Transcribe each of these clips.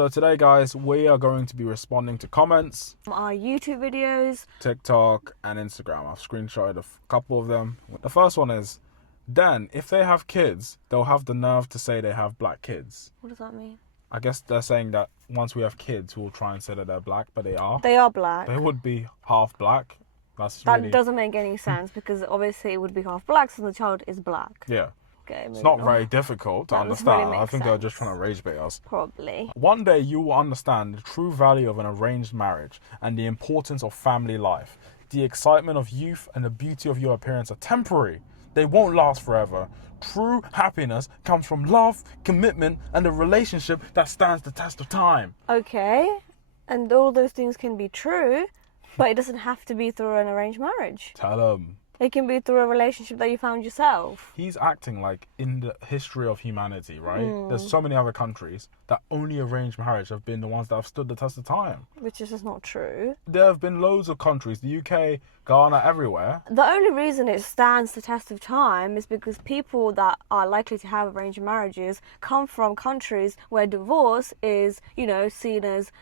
So today, guys, we are going to be responding to comments. Our YouTube videos. TikTok and Instagram. I've screenshotted a couple of them. The first one is, Dan, if they have kids, they'll have the nerve to say they have black kids. What does that mean? I guess they're saying that once we have kids, we'll try and say that they're black, but they are. They are black. They would be half black. That doesn't make any sense because obviously it would be half black, so the child is black. Yeah. Okay, it's not very difficult to understand. Really I think they're just trying to rage bait us. Probably. One day you will understand the true value of an arranged marriage and the importance of family life. The excitement of youth and the beauty of your appearance are temporary. They won't last forever. True happiness comes from love, commitment, and a relationship that stands the test of time. Okay, and all those things can be true, but it doesn't have to be through an arranged marriage. Tell him. It can be through a relationship that you found yourself. He's acting like in the history of humanity, right? There's so many other countries that only arranged marriage have been the ones that have stood the test of time. Which is just not true. There have been loads of countries, the UK, Ghana, everywhere. The only reason it stands the test of time is because people that are likely to have arranged marriages come from countries where divorce is, seen as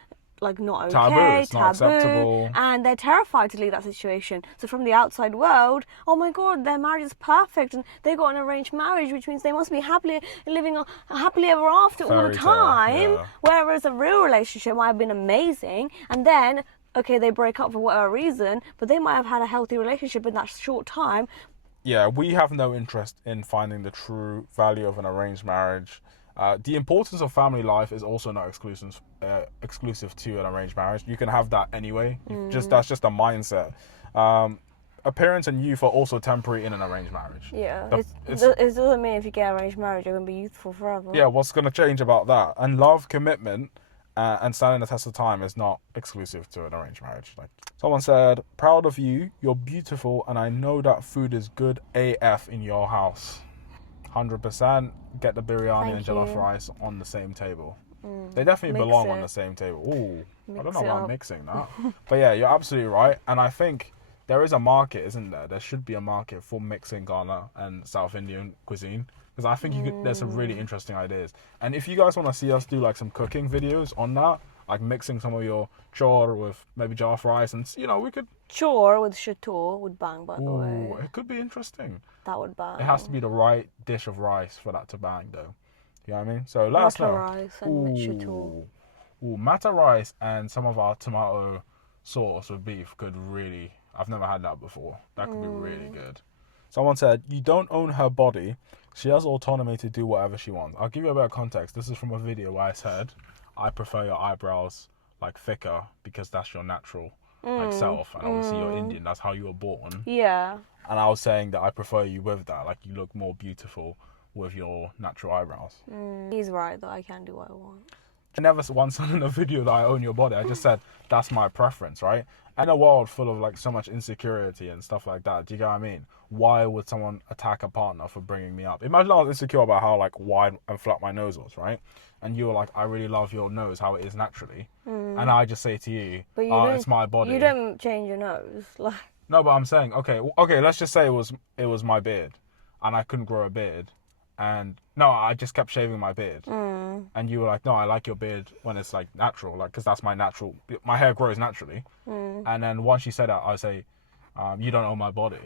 like not okay, taboo, not acceptable, and they're terrified to leave that situation. So from the outside world, oh my god, their marriage is perfect and they got an arranged marriage, which means they must be living happily ever after all the time. Yeah. Whereas a real relationship might have been amazing, and then okay, they break up for whatever reason, but they might have had a healthy relationship in that short time. Yeah, we have no interest in finding the true value of an arranged marriage. The importance of family life is also not exclusive to an arranged marriage. You can have that anyway. That's just a mindset. Appearance and youth are also temporary in an arranged marriage. Yeah, it doesn't mean if you get arranged marriage you're going to be youthful forever. Yeah, what's going to change about that? And love, commitment, and standing the test of time is not exclusive to an arranged marriage. Like someone said, proud of you, you're beautiful, and I know that food is good AF in your house. 100%. Get the biryani and jollof rice on the same table. They definitely belong on the same table. Ooh, I don't know about mixing that. But yeah, you're absolutely right. And I think there is a market, isn't there? There should be a market for mixing Ghana and South Indian cuisine. Because I think there's some really interesting ideas. And if you guys want to see us do like some cooking videos on that, like mixing some of your chor with maybe jollof rice, and we could... Chor with shato would bang, by the way. It could be interesting. That would bang. It has to be the right dish of rice for that to bang, though. You know what I mean? So let us know. Mata rice and shato. Mata rice and some of our tomato sauce with beef could really... I've never had that before. That could be really good. Someone said, you don't own her body. She has autonomy to do whatever she wants. I'll give you a bit of context. This is from a video where I said, I prefer your eyebrows like thicker because that's your natural like self. And obviously you're Indian. That's how you were born. Yeah. And I was saying that I prefer you with that. Like you look more beautiful with your natural eyebrows. He's right though. I can do what I want. I never once said in a video that I own your body. I just said that's my preference, right? In a world full of like so much insecurity and stuff like that, do you get what I mean? Why would someone attack a partner for bringing me up? Imagine I was insecure about how like wide and flat my nose was, right? And you were like, I really love your nose, how it is naturally. And I just say to you, it's my body. You don't change your nose, like. No, but I'm saying, okay, let's just say it was my beard, and I couldn't grow a beard, and no, I just kept shaving my beard, and you were like, no, I like your beard when it's like natural, like because that's my hair grows naturally, and then once you said that, I say, you don't own my body.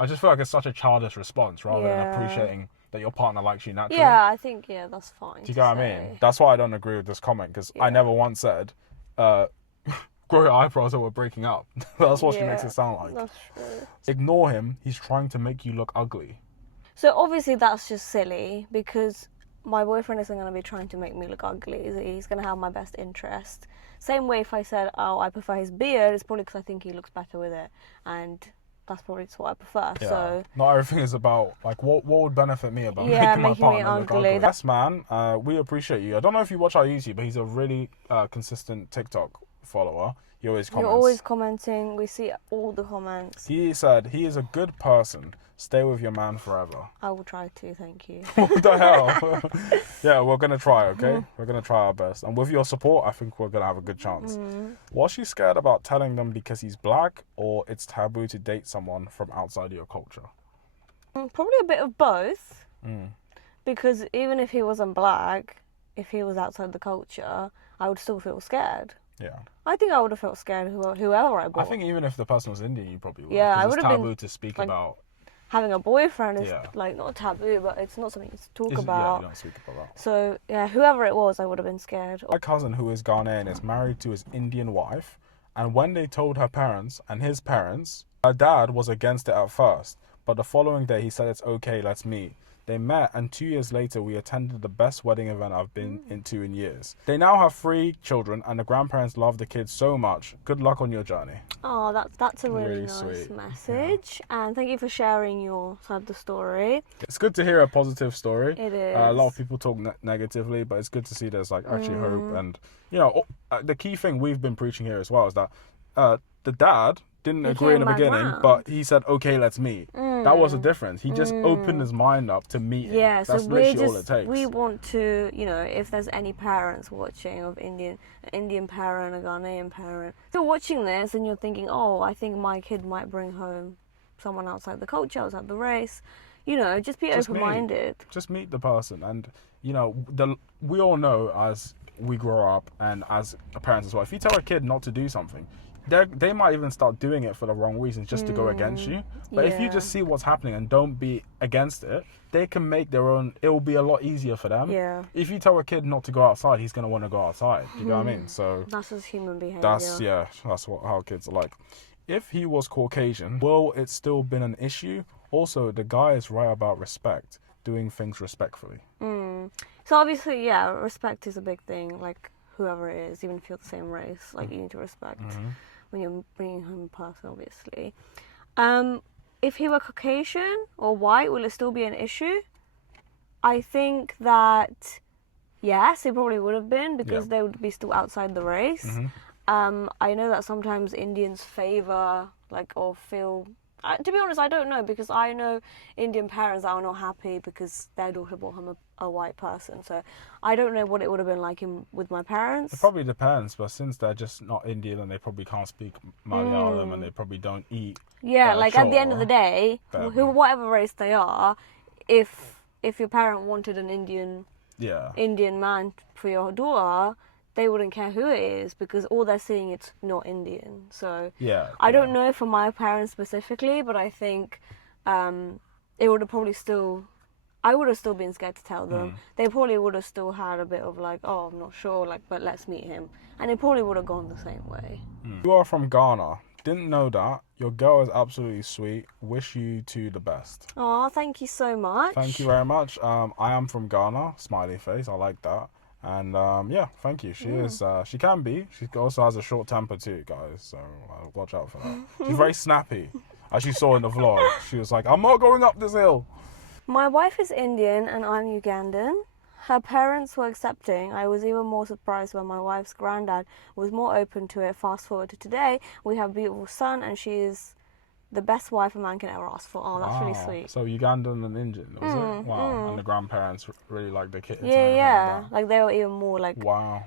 I just feel like it's such a childish response rather than appreciating that your partner likes you naturally. Yeah, I think that's fine. Do you get what I mean? That's why I don't agree with this comment because I never once said, grow your eyebrows or we're breaking up. That's what she makes it sound like. That's true. Ignore him. He's trying to make you look ugly. So obviously that's just silly because my boyfriend isn't going to be trying to make me look ugly. He's going to have my best interest. Same way if I said, oh, I prefer his beard, it's probably because I think he looks better with it. And that's probably just what I prefer. Yeah. So not everything is about like what would benefit me about making my partner look ugly. Yes, man. We appreciate you. I don't know if you watch our YouTube, but he's a really consistent TikTok follower. He always comments. You're always commenting. We see all the comments. He said he is a good person. Stay with your man forever. I will try to, thank you. What the hell? Yeah, we're going to try, okay? We're going to try our best. And with your support, I think we're going to have a good chance. Was she scared about telling them because he's black, or it's taboo to date someone from outside your culture? Probably a bit of both. Because even if he wasn't black, if he was outside the culture, I would still feel scared. Yeah. I think I would have felt scared whoever I bought. I think even if the person was Indian, you probably would. Yeah, I because would it's have been, taboo to speak like, about. having a boyfriend is Yeah. like not taboo, but it's not something to talk Yeah, about. you don't speak about that. So yeah, whoever it was, I would have been scared. My cousin, who is Ghanaian, is married to his Indian wife, and when they told her parents and his parents, her dad was against it at first, but the following day he said it's okay, let's meet. They met, and 2 years later we attended the best wedding event I've been into in years. They now have 3 children, and the grandparents love the kids so much. Good luck on your journey. Oh, that's a really, Really nice sweet. message, and thank you for sharing your side of the story. It's good to hear a positive story. It is. A lot of people talk negatively, but it's good to see there's like actually hope. And you know, the key thing we've been preaching here as well is that the dad didn't agree in the came back beginning, round. but he said, "Okay, let's meet." That was the difference. He just opened his mind up to meeting. Yeah, That's so literally all it takes. we want to, you know, if there's any parents watching of an Indian parent, a Ghanaian parent, if you're watching this and you're thinking, oh, I think my kid might bring home someone outside the culture, outside the race, you know, just be open-minded. Just meet the person, and you know, we all know as we grow up and as parents as well. If you tell a kid not to do something, they might even start doing it for the wrong reasons, just to go against you. But if you Yeah. just see what's happening and don't be against it, they can make their own. It will be a lot easier for them. Yeah. If you tell a kid not to go outside, he's gonna want to go outside. You know what I mean? So That's just human behavior. that's how kids are like. If he was Caucasian, will it still been an issue? Also, the guy is right about respect, doing things respectfully. So obviously, yeah, respect is a big thing. Like whoever it is, even if you're the same race, like you need to respect when you're bringing home a person, obviously. If he were Caucasian or white, will it still be an issue? I think that yes, it probably would have been because they would be still outside the race. I know that sometimes Indians favour or feel. To be honest, I don't know because I know Indian parents that are not happy because their daughter brought home a white person. So I don't know what it would have been like with my parents. It probably depends, but since they're just not Indian and they probably can't speak Malayalam and they probably don't eat. Yeah, like at the end of the day, whatever race they are, if your parent wanted an Indian man for your daughter, they wouldn't care who it is because all they're seeing it's not Indian. So I don't know for my parents specifically, but I think it would have probably still. I would have still been scared to tell them. They probably would have still had a bit of oh, I'm not sure, but let's meet him. And it probably would have gone the same way. You are from Ghana. Didn't know that. Your girl is absolutely sweet. Wish you two the best. Oh, thank you so much. Thank you very much. I am from Ghana. Smiley face. I like that. And thank you. She is. She can be. She also has a short temper too, guys. So watch out for that. She's very snappy, as you saw in the vlog. She was like, "I'm not going up this hill." My wife is Indian and I'm Ugandan. Her parents were accepting. I was even more surprised when my wife's granddad was more open to it. Fast forward to today, we have a beautiful son and she is the best wife a man can ever ask for. Oh, that's really sweet. So Ugandan and Indian, was it? Wow. And the grandparents really like the kids. Yeah. Like they were even more wow.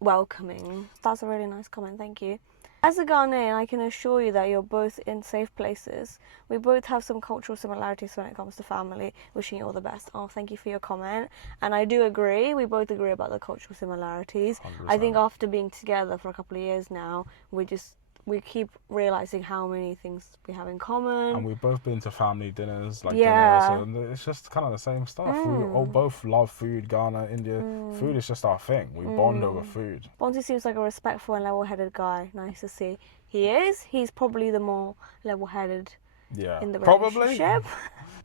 Welcoming. That's a really nice comment. Thank you. As a Ghanaian, I can assure you that you're both in safe places. We both have some cultural similarities when it comes to family. Wishing you all the best. Oh, thank you for your comment. And I do agree. We both agree about the cultural similarities. 100%. I think after being together for a couple of years now, we keep realising how many things we have in common. And we've both been to family dinners, dinners, and it's just kind of the same stuff. We all both love food, Ghana, India. Food is just our thing. We bond over food. Bonzi seems like a respectful and level-headed guy. Nice to see. He is. He's probably the more level-headed in the relationship.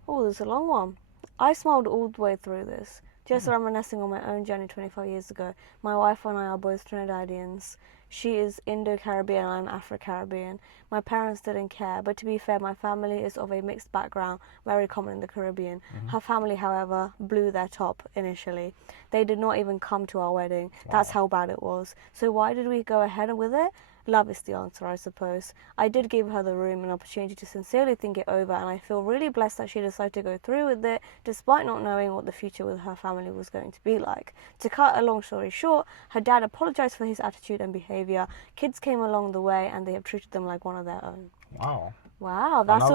Oh, there's a long one. I smiled all the way through this. Just reminiscing on my own journey 25 years ago. My wife and I are both Trinidadians. She is Indo-Caribbean and I'm Afro-Caribbean. My parents didn't care, but to be fair, my family is of a mixed background, very common in the Caribbean. Her family, however, blew their top initially. They did not even come to our wedding. Wow. That's how bad it was. So why did we go ahead with it? Love is the answer, I suppose. I did give her the room an opportunity to sincerely think it over, and I feel really blessed that she decided to go through with it, despite not knowing what the future with her family was going to be like. To cut a long story short, her dad apologized for his attitude and behavior. Kids came along the way, and they have treated them like one of their own. Wow. Wow, that's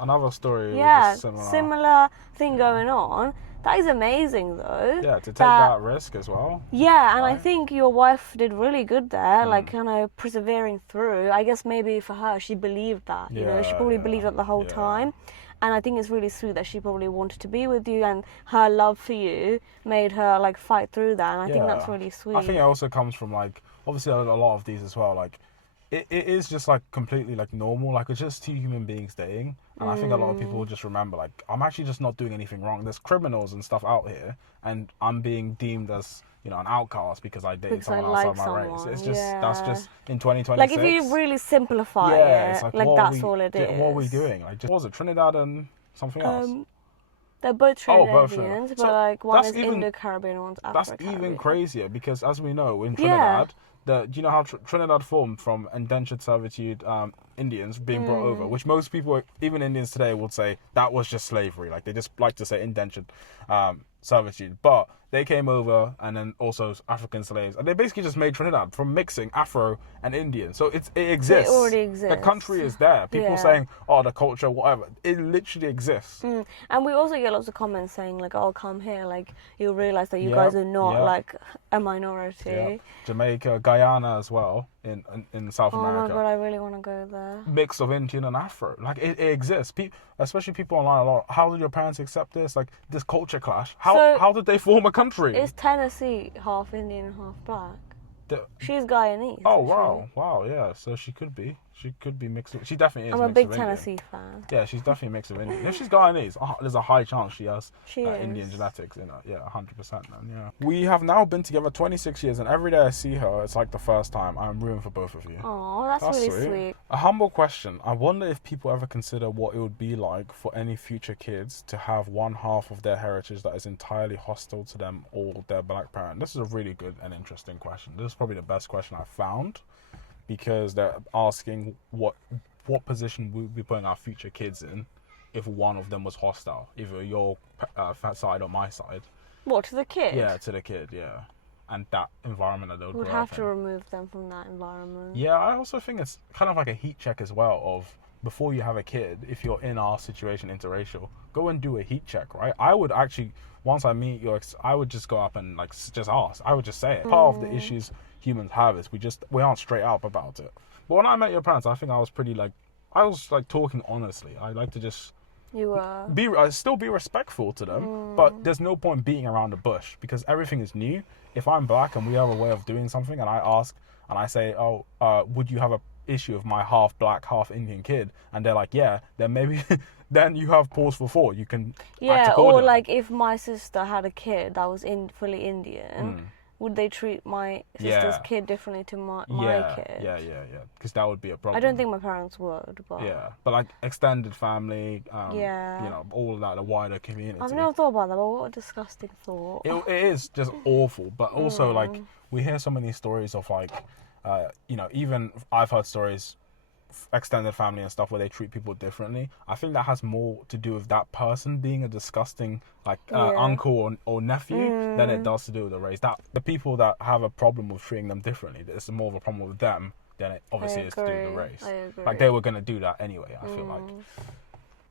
another story yeah, with a similar thing going on. That is amazing, though. Yeah, to take that risk as well. Yeah, and right? I think your wife did really good there, like kind of persevering through. I guess maybe for her, she believed that. You know, she probably believed that the whole time. And I think it's really sweet that she probably wanted to be with you, and her love for you made her like fight through that. And I think that's really sweet. I think it also comes from like obviously a lot of these as well. Like it is just like completely like normal. Like it's just two human beings dating, and I think a lot of people will just remember like I'm actually just not doing anything wrong. There's criminals and stuff out here, and I'm being deemed as an outcast because I dated someone outside my race. It's just that's just in 2026. Like if you really simplify it's it, like that's all it is. What are we doing? Like, what was it Trinidad and something else? They're both Trinidadians, Trinidad. but So like one is Indo-Caribbean, one's Afro-Caribbean. That's even crazier because, as we know, in Trinidad, do you know how Trinidad formed from indentured servitude Indians being brought over, which most people, even Indians today, would say that was just slavery. Like they just like to say indentured servitude, but they came over, and then also African slaves, and they basically just made Trinidad from mixing Afro and Indian. So it exists. It already exists. The country is there. People saying, "Oh, the culture, whatever." It literally exists. And we also get lots of comments saying like, "Oh, come here," like you'll realize that you guys are not like a minority. Yep. Jamaica, Guyana as well in South America. Oh my god, I really want to go there. Mix of Indian and Afro, like it exists. Especially people online a lot. How did your parents accept this? Like this culture clash. How did they form a country? Is Tennessee half Indian and half black? She's Guyanese. Oh wow, yeah. So she could be mixed. She definitely is. I'm a big Tennessee fan. Yeah, she's definitely mixed with Indian. If she's Guyanese, there's a high chance she has Indian genetics in her. Yeah, 100%. Then yeah. We have now been together 26 years, and every day I see her, it's like the first time. I'm rooting for both of you. Oh, that's really sweet. A humble question. I wonder if people ever consider what it would be like for any future kids to have one half of their heritage that is entirely hostile to them or their black parent. This is a really good and interesting question. This is probably the best question I've found, because they're asking what position we would be putting our future kids in if one of them was hostile, either your side or my side. What, to the kid? Yeah, to the kid, yeah. And that environment that they would grow up in. We'd have to remove them from that environment. Yeah, I also think it's kind of like a heat check as well of, before you have a kid, if you're in our situation, interracial, go and do a heat check, right? I would actually, once I meet your ex, I would just go up and like just ask. I would just say it. Part of the issues humans have is we aren't straight up about it. But when I met your parents, I think I was talking honestly. I like to just still be respectful to them, but there's no point beating around the bush because everything is new. If I'm black and we have a way of doing something, and I ask and I say, would you have a issue of my half black, half Indian kid? And they're like, yeah, then maybe then you have pause for thought. You can act accordingly. Or like if my sister had a kid that was fully Indian, would they treat my sister's kid differently to my kid? Yeah. Because that would be a problem. I don't think my parents would, but but like extended family, all of that, the wider community. I've never thought about that, but what a disgusting thought. It is just awful, but also like we hear so many stories of like, even I've heard stories, extended family and stuff, where they treat people differently. I think that has more to do with that person being a disgusting uncle or nephew than it does to do with the race. That the people that have a problem with treating them differently, it's more of a problem with them than it obviously is to do with the race. I agree. Like they were going to do that anyway, I feel like.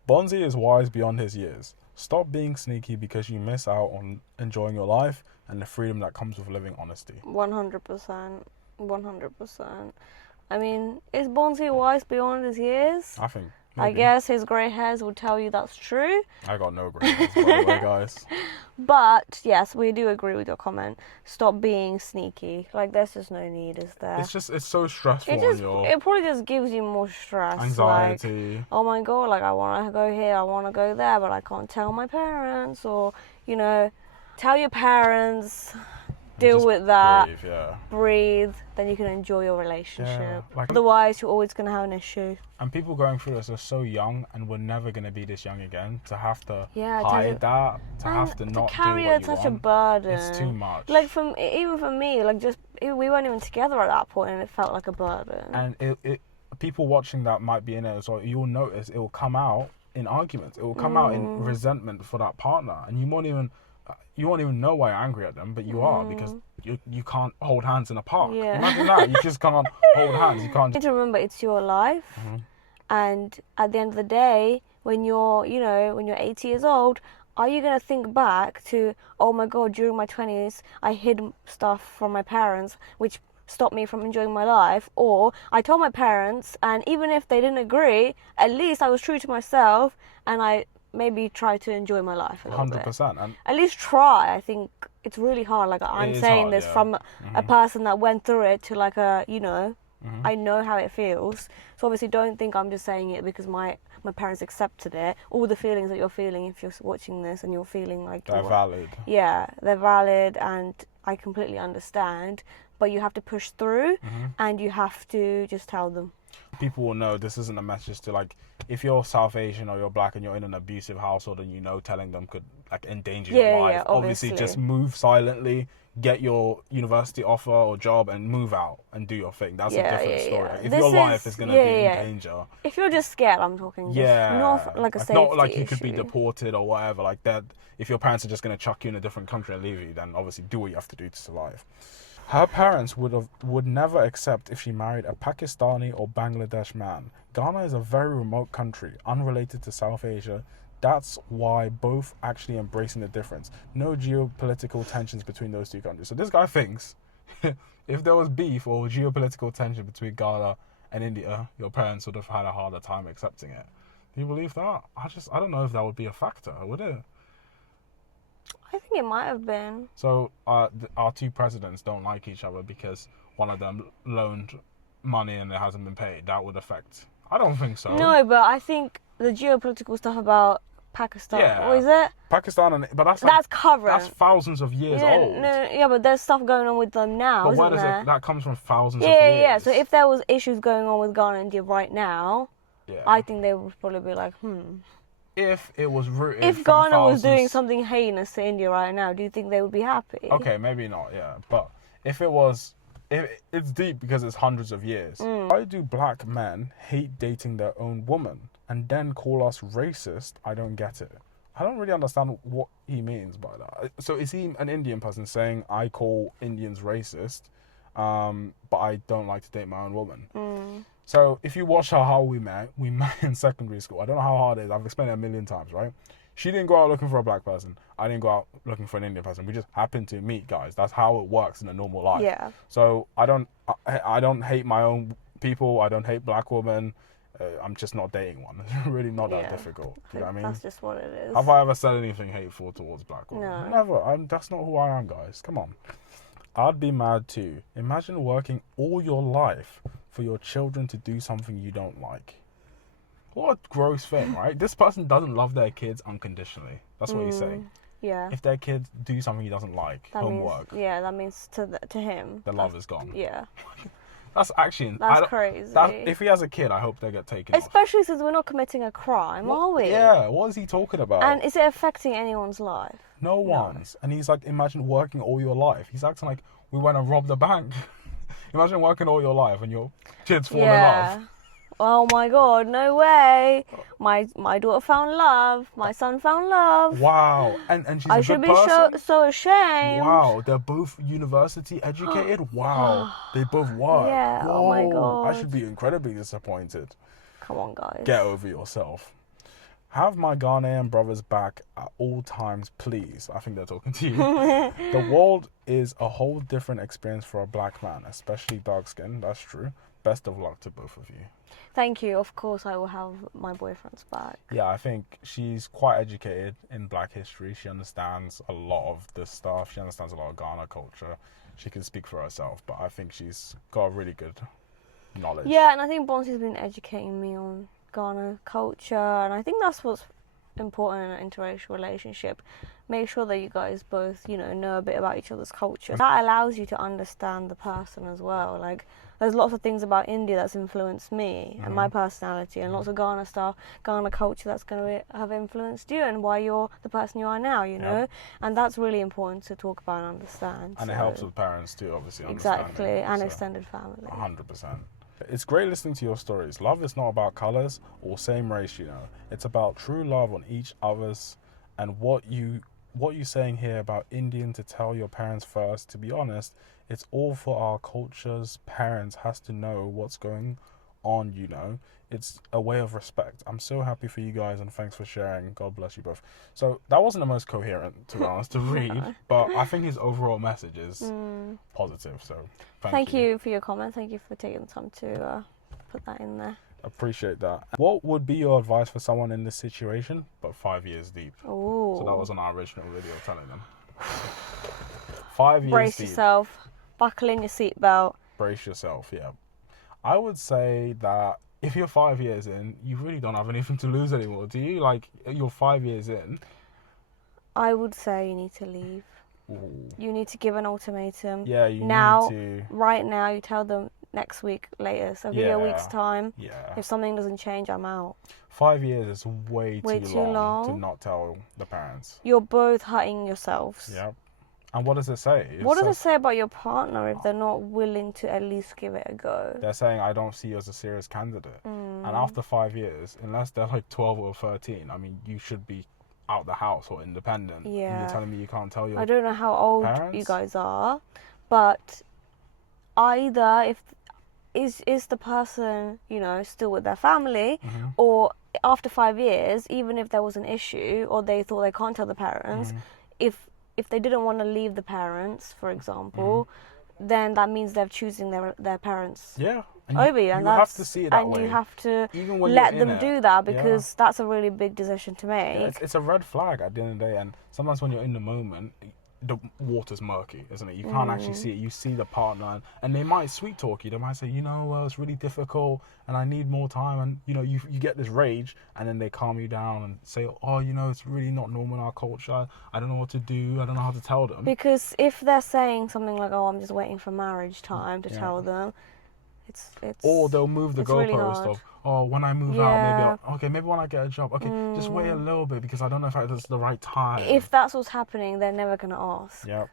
Bonzi is wise beyond his years. Stop being sneaky because you miss out on enjoying your life and the freedom that comes with living honesty. 100%. 100%. I mean, is Bonzi wise beyond his years? I think. Maybe. I guess his grey hairs will tell you that's true. I got no grey hairs, by the way, guys. But, yes, we do agree with your comment. Stop being sneaky. Like, there's just no need, is there? It's so stressful It probably just gives you more stress. Anxiety. Like, oh my god, like, I want to go here, I want to go there, but I can't tell my parents. Or, tell your parents... Deal with that, breathe, then you can enjoy your relationship. Otherwise, you're always going to have an issue. And people going through this are so young, and we're never going to be this young again. To have to hide that, to have to not carry do what it such a burden. It's too much. Like, even for me, like, we weren't even together at that point, and it felt like a burden. And people watching that might be in it, so you'll notice it will come out in arguments. It will come out in resentment for that partner, and you won't even know why you're angry at them, but you are, because you can't hold hands in a park. Imagine that. You just can't hold hands. You can't. You need to remember it's your life, And at the end of the day, when you're, when you're 80 years old, are you going to think back to, oh my God, during my 20s, I hid stuff from my parents, which stopped me from enjoying my life? Or I told my parents, and even if they didn't agree, at least I was true to myself, and I maybe tried to enjoy my life a little bit. 100%. And At least try. I think it's really hard. Like, I'm saying hard, this yeah. from a person that went through it to like a, Mm-hmm. I know how it feels. So obviously don't think I'm just saying it because my parents accepted it. All the feelings that you're feeling, if you're watching this and you're feeling like They're valid. Yeah, they're valid, and I completely understand. But you have to push through, and you have to just tell them. People will know this isn't a message to, like, if you're South Asian or you're black and you're in an abusive household and telling them could like endanger your life. Yeah, obviously just move silently, get your university offer or job and move out and do your thing. That's a different story. Yeah. If your life is going to be in danger. If you're just scared, I'm talking not like a safety not like you issue. could be deported or whatever like that. If your parents are just going to chuck you in a different country and leave you, then obviously do what you have to do to survive. Her parents would never accept if she married a Pakistani or Bangladesh man. Ghana is a very remote country, unrelated to South Asia. That's why both actually embracing the difference. No geopolitical tensions between those two countries. So this guy thinks if there was beef or geopolitical tension between Ghana and India, your parents would have had a harder time accepting it. Do you believe that? I don't know if that would be a factor, would it? I think it might have been. So our two presidents don't like each other because one of them loaned money and it hasn't been paid. That would affect. I don't think so. No, but I think the geopolitical stuff about Pakistan. Yeah. What is it? Pakistan, but that's current. That's thousands of years old. Yeah, but there's stuff going on with them now, but where isn't does there? that comes from thousands of years. Yeah. So if there was issues going on with Ghana and India right now, I think they would probably be like, If it was rooted If from Ghana was thousands... doing something heinous to India right now, do you think they would be happy? Okay, maybe not, yeah. But if it was... It's deep because it's hundreds of years. Why do black men hate dating their own woman and then call us racist? I don't get it. I don't really understand what he means by that. So is he an Indian person saying, I call Indians racist, but I don't like to date my own woman? So if you watch how we met in secondary school. I don't know how hard it is. I've explained it a million times, right? She didn't go out looking for a black person. I didn't go out looking for an Indian person. We just happened to meet, guys. That's how it works in a normal life. Yeah. So I don't hate my own people. I don't hate black women. I'm just not dating one. It's really not that difficult. Do you know what I mean? That's just what it is. Have I ever said anything hateful towards black women? No. Never. That's not who I am, guys. Come on. I'd be mad too. Imagine working all your life for your children to do something you don't like. What a gross thing, right? This person doesn't love their kids unconditionally. That's what he's saying. Yeah. If their kids do something he doesn't like, homework, that means to him. the love is gone. Yeah. That's actually... That's crazy. If he has a kid, I hope they get taken off. Especially since we're not committing a crime, are we? Yeah, what is he talking about? And is it affecting anyone's life? No one's. And he's like, imagine working all your life. He's acting like we went and robbed a bank. Imagine working all your life and your kids fall in love. Oh my God, no way. My daughter found love. My son found love. Wow. And she's a good person? I should be so ashamed. Wow. They're both university educated? Wow. They both work. Yeah. Whoa. Oh my God. I should be incredibly disappointed. Come on, guys. Get over yourself. Have my Ghanaian brothers back at all times, please. I think they're talking to you. The world is a whole different experience for a black man, especially dark skin. That's true. Best of luck to both of you. Thank you. Of course, I will have my boyfriends back. Yeah, I think she's quite educated in black history. She understands a lot of this stuff. She understands a lot of Ghana culture. She can speak for herself, but I think she's got really good knowledge. Yeah, and I think Bonsi's been educating me on Ghana culture, and I think that's what's important in an interracial relationship. Make sure that you guys both, know a bit about each other's culture. That allows you to understand the person as well. Like, there's lots of things about India that's influenced me and my personality, and lots of Ghana stuff, Ghana culture that's going to have influenced you and why you're the person you are now, know? And that's really important to talk about and understand. And it helps with parents too, obviously. Exactly, and extended family. 100%. It's great listening to your stories. Love is not about colours or same race, It's about true love on each other's, and what you saying here about Indian to tell your parents first. To be honest, it's all for our culture's parents has to know what's going on, you know. It's a way of respect. I'm so happy for you guys, and thanks for sharing. God bless you both. So that wasn't the most coherent, to be honest, to read, but I think his overall message is positive. So thank you for your comment. Thank you for taking the time to put that in there. Appreciate that. What would be your advice for someone in this situation, but 5 years deep? Ooh. So that was on our original video telling them. 5 years Brace deep. yourself. Buckle in your seatbelt. Brace yourself, yeah. I would say that if you're 5 years in, you really don't have anything to lose anymore, do you? Like, you're 5 years in. I would say you need to leave. Ooh. You need to give an ultimatum. Yeah, you now, need to. Right now, you tell them next week, latest. I'll give you a week's time. Yeah. If something doesn't change, I'm out. 5 years is way too long to not tell the parents. You're both hurting yourselves. Yeah. And what does it say? What does it say about your partner if they're not willing to at least give it a go? They're saying, I don't see you as a serious candidate. And after 5 years, unless they're like 12 or 13, I mean, you should be out the house or independent. Yeah. And you're telling me you can't tell your I don't know how old parents? you guys are, but either if is the person, you know, still with their family, or after 5 years, even if there was an issue or they thought they can't tell the parents, if they didn't want to leave the parents, for example, then that means they're choosing their parents over you, and you have to see it that way. And you have to even when let you're them do that, because that's a really big decision to make. Yeah, it's a red flag at the end of the day, and sometimes when you're in the moment, the water's murky, isn't it? You can't actually see it. You see the partner, and they might sweet talk you. They might say, you know, well, it's really difficult, and I need more time, and you know, you get this rage, and then they calm you down and say, oh, you know, it's really not normal in our culture. I don't know what to do. I don't know how to tell them. Because if they're saying something like, oh, I'm just waiting for marriage time to tell them, it's or they'll move the goalpost really of, oh, when I move out, maybe when I get a job, just wait a little bit because I don't know if it's the right time. If that's what's happening, they're never going to ask. Yep.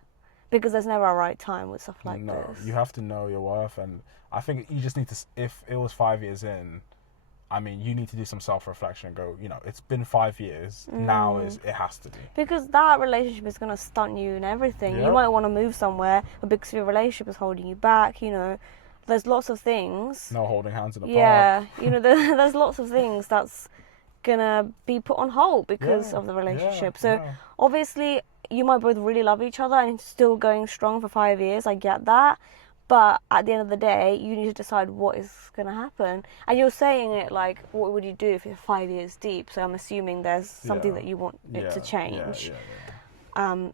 Because there's never a right time with stuff like No, this. you have to know your worth, and I think you just need to, if it was 5 years in, I mean, you need to do some self-reflection and go, you know, it's been 5 years, now it has to be. Because that relationship is going to stunt you in everything. Yep. You might want to move somewhere, but because your relationship is holding you back, you know, there's lots of things. No holding hands in the park. Yeah, you know, there's lots of things that's gonna be put on hold because of the relationship. So obviously, you might both really love each other and still going strong for 5 years. I get that, but at the end of the day, you need to decide what is gonna happen. And you're saying it like, what would you do if you're 5 years deep? So I'm assuming there's something that you want it to change.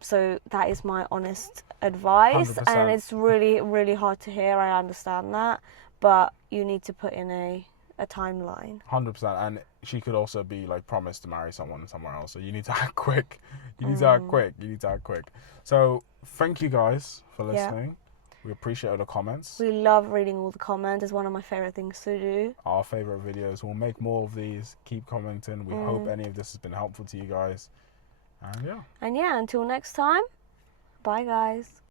So that is my honest advice, 100%. and it's really, really hard to hear. I understand that, but you need to put in a timeline. 100%, and she could also be like promised to marry someone somewhere else. So you need to act quick. You need to act quick. So thank you guys for listening. We appreciate all the comments. We love reading all the comments. It's one of my favorite things to do. Our favorite videos. We'll make more of these. Keep commenting. We hope any of this has been helpful to you guys. And until next time, bye guys.